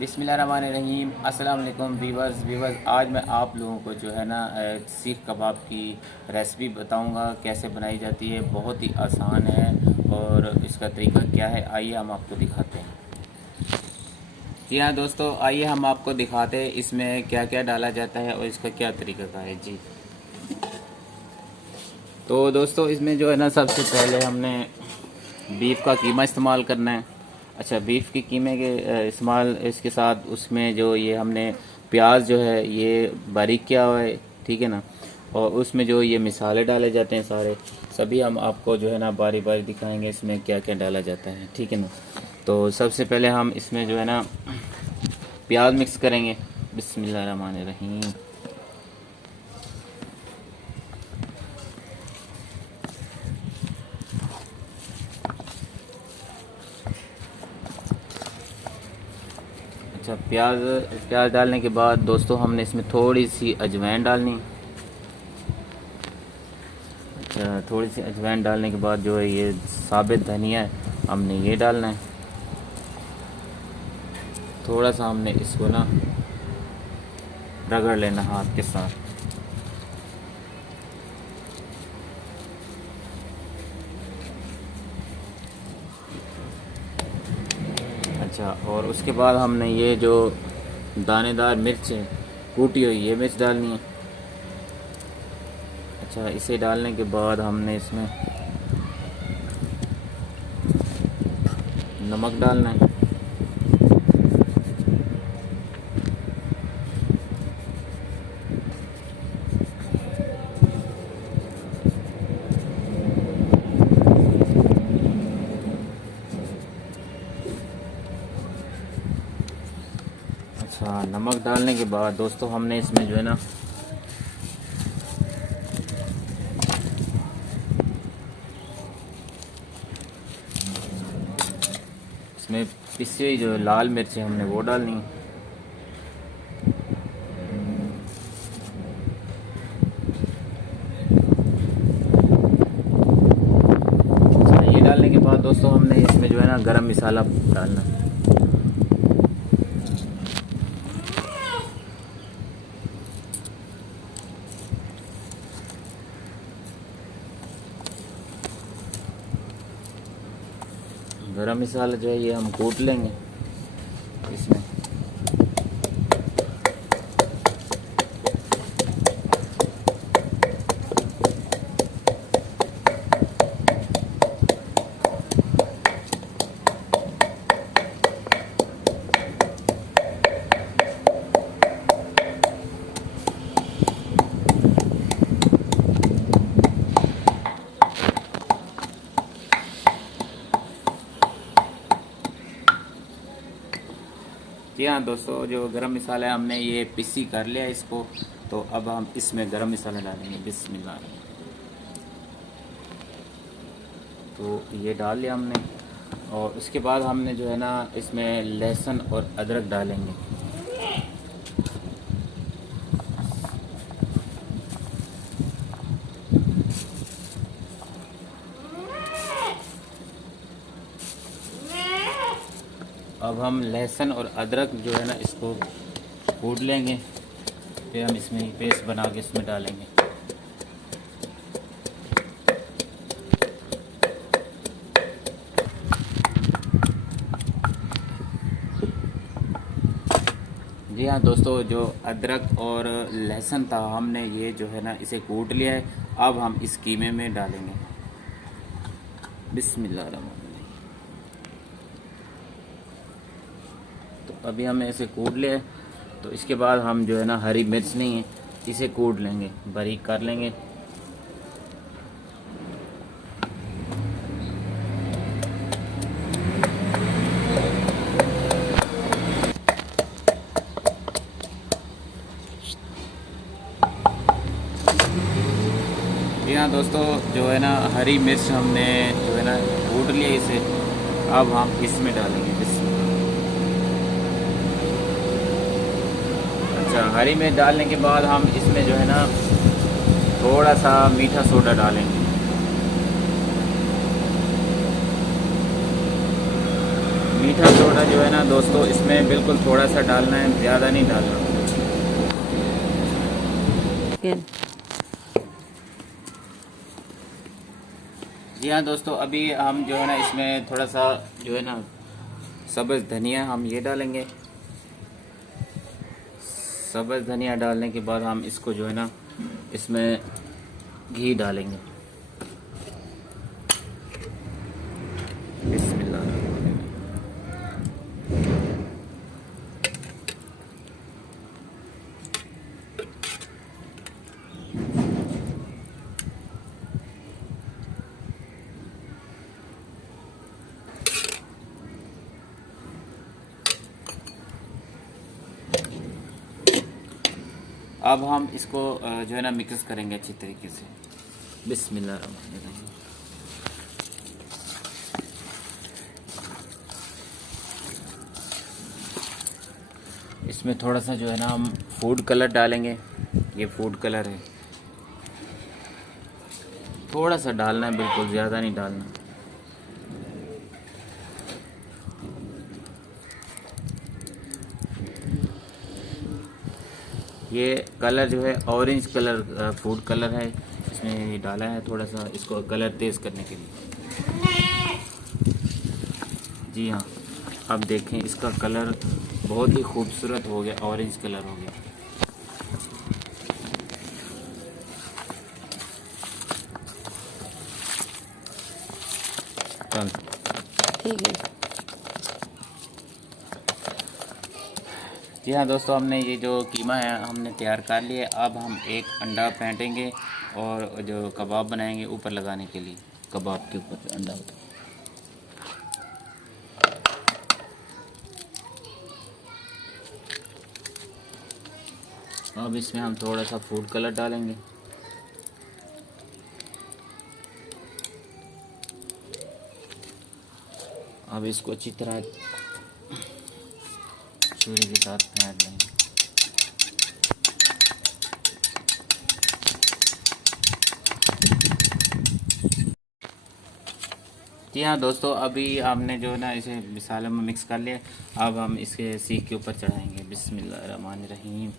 बिस्मिल्लाहिर्रहमानिर्रहीम। अस्सलाम वालेकुम वीवर्स। आज मैं आप लोगों को जो है ना सीख कबाब की रेसिपी बताऊंगा कैसे बनाई जाती है। बहुत ही आसान है और इसका तरीका क्या है आइए हम आपको दिखाते हैं। जी हाँ दोस्तों, आइए हम आपको दिखाते हैं इसमें क्या क्या डाला जाता है और इसका क्या तरीका का है। जी तो दोस्तों, इसमें जो है ना सबसे पहले हमने बीफ का कीमा इस्तेमाल करना है। अच्छा, बीफ की कीमे के इस्तेमाल इसके साथ उसमें जो ये हमने प्याज जो है ये बारीक किया हुआ है, ठीक है ना। और उसमें जो ये मिसाले डाले जाते हैं सारे सभी हम आपको जो है ना बारी बारी दिखाएंगे इसमें क्या क्या डाला जाता है, ठीक है ना। तो सबसे पहले हम इसमें जो है ना प्याज मिक्स करेंगे। बिस्मिल्लाहिर्रहमानिर्रहीम। अच्छा, प्याज डालने के बाद दोस्तों हमने इसमें थोड़ी सी अजवाइन डालनी। अच्छा, थोड़ी सी अजवाइन डालने के बाद जो है ये साबित धनिया है हमने ये डालना है। थोड़ा सा हमने इसको ना रगड़ लेना हाथ के साथ। अच्छा, और उसके बाद हमने ये जो दानेदार मिर्च है कूटी हुई ये मिर्च डालनी है। अच्छा, इसे डालने के बाद हमने इसमें नमक डालना है। अच्छा, नमक डालने के बाद दोस्तों हमने इसमें जो है ना इसमें पिसी हुई जो लाल मिर्च है हमने वो डालनी है। अच्छा, ये डालने के बाद दोस्तों हमने इसमें जो है ना गरम मसाला डालना है। गरम मसाला जो है ये हम कूट लेंगे इसमें। जी हाँ दोस्तों, जो गरम मसाला है हमने ये पीसी कर लिया इसको। तो अब हम इसमें गरम मसाला डालेंगे। बिस्मिल्लाह। तो ये डाल लिया हमने और उसके बाद हमने जो है ना इसमें लहसुन और अदरक डालेंगे। अब हम लहसुन और अदरक जो है ना इसको कूट लेंगे, फिर हम इसमें पेस्ट बना के इसमें डालेंगे। जी हाँ दोस्तों, जो अदरक और लहसुन था हमने ये जो है ना इसे कूट लिया है। अब हम इस कीमे में डालेंगे। बिस्मिल्लाहिर्रहमानिर्रहीम। तो अभी हमने इसे कूट लिया है। तो इसके बाद हम जो है ना हरी मिर्च नहीं है इसे कूट लेंगे, बारीक कर लेंगे। जी हाँ दोस्तों, जो है ना हरी मिर्च हमने जो है ना कूट लिया इसे। अब हम इसमें डालेंगे। अच्छा, हरी मिर्च डालने के बाद हम इसमें जो है ना थोड़ा सा मीठा सोडा डालेंगे। मीठा सोडा जो है ना दोस्तों, इसमें बिल्कुल थोड़ा सा डालना है, ज़्यादा नहीं डालना। जी हाँ दोस्तों, अभी हम जो है ना इसमें थोड़ा सा जो है ना सब्ज़ धनिया हम ये डालेंगे। सब्ज़ धनिया डालने के बाद हम इसको जो है ना इसमें घी डालेंगे। बिस्मिल्लाह। अब हम इसको जो है ना मिक्स करेंगे अच्छी तरीके से। बिस्मिल्लाहिर्रहमानिर्रहीम। इसमें थोड़ा सा जो है ना हम फूड कलर डालेंगे। ये फूड कलर है, थोड़ा सा डालना है, बिल्कुल ज़्यादा नहीं डालना। ये कलर जो है ऑरेंज कलर फूड कलर है, इसमें ये डाला है थोड़ा सा इसको कलर तेज़ करने के लिए। जी हाँ, अब देखें इसका कलर बहुत ही खूबसूरत हो गया, ऑरेंज कलर हो गया। चल ठीक है। जी हाँ दोस्तों, हमने ये जो कीमा है हमने तैयार कर लिया। अब हम एक अंडा फेंटेंगे और जो कबाब बनाएंगे ऊपर लगाने के लिए, कबाब के ऊपर अंडा। अब इसमें हम थोड़ा सा फूड कलर डालेंगे। अब इसको अच्छी तरह छुरी के साथ फेंट लेंगे। जी हाँ दोस्तों, अभी हमने जो है ना इसे मसाले में मिक्स कर लिया। अब हम इसके सीख के ऊपर चढ़ाएंगे। बिस्मिल्लाहिर्रहमानिर्रहीम।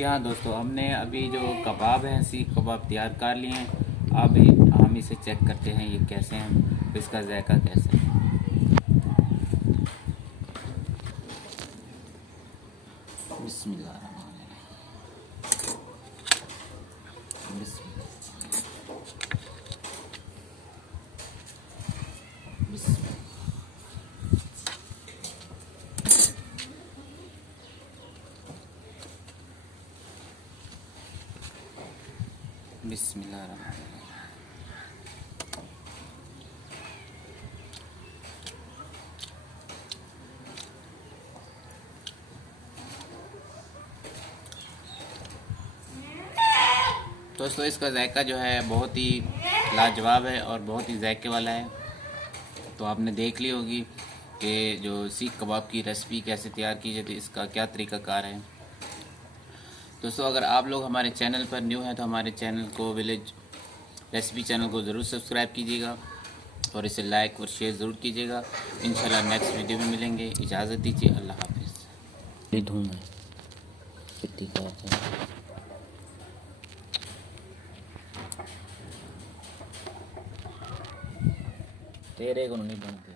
कि हाँ दोस्तों, हमने अभी जो कबाब हैं सीख कबाब तैयार कर लिए हैं। अब हम इसे चेक करते हैं ये कैसे हैं, इसका जायका कैसे है। बिस्मिल्लाहिर्रहमानिर्रहीम। बिस्मिल्लाहिर्रहमानिर्रहीम। दोस्तों इसका जायका जो है बहुत ही लाजवाब है और बहुत ही जायके वाला है। तो आपने देख ली होगी कि जो सीख कबाब की रेसिपी कैसे तैयार की जाती है, इसका क्या तरीक़ाकार है। दोस्तों अगर आप लोग हमारे चैनल पर न्यू हैं तो हमारे चैनल को विलेज रेसिपी चैनल को ज़रूर सब्सक्राइब कीजिएगा और इसे लाइक और शेयर ज़रूर कीजिएगा। इंशाल्लाह नेक्स्ट वीडियो में मिलेंगे। इजाज़त दीजिए, अल्लाह हाफिज़। धूम है तेरे को नहीं बनते।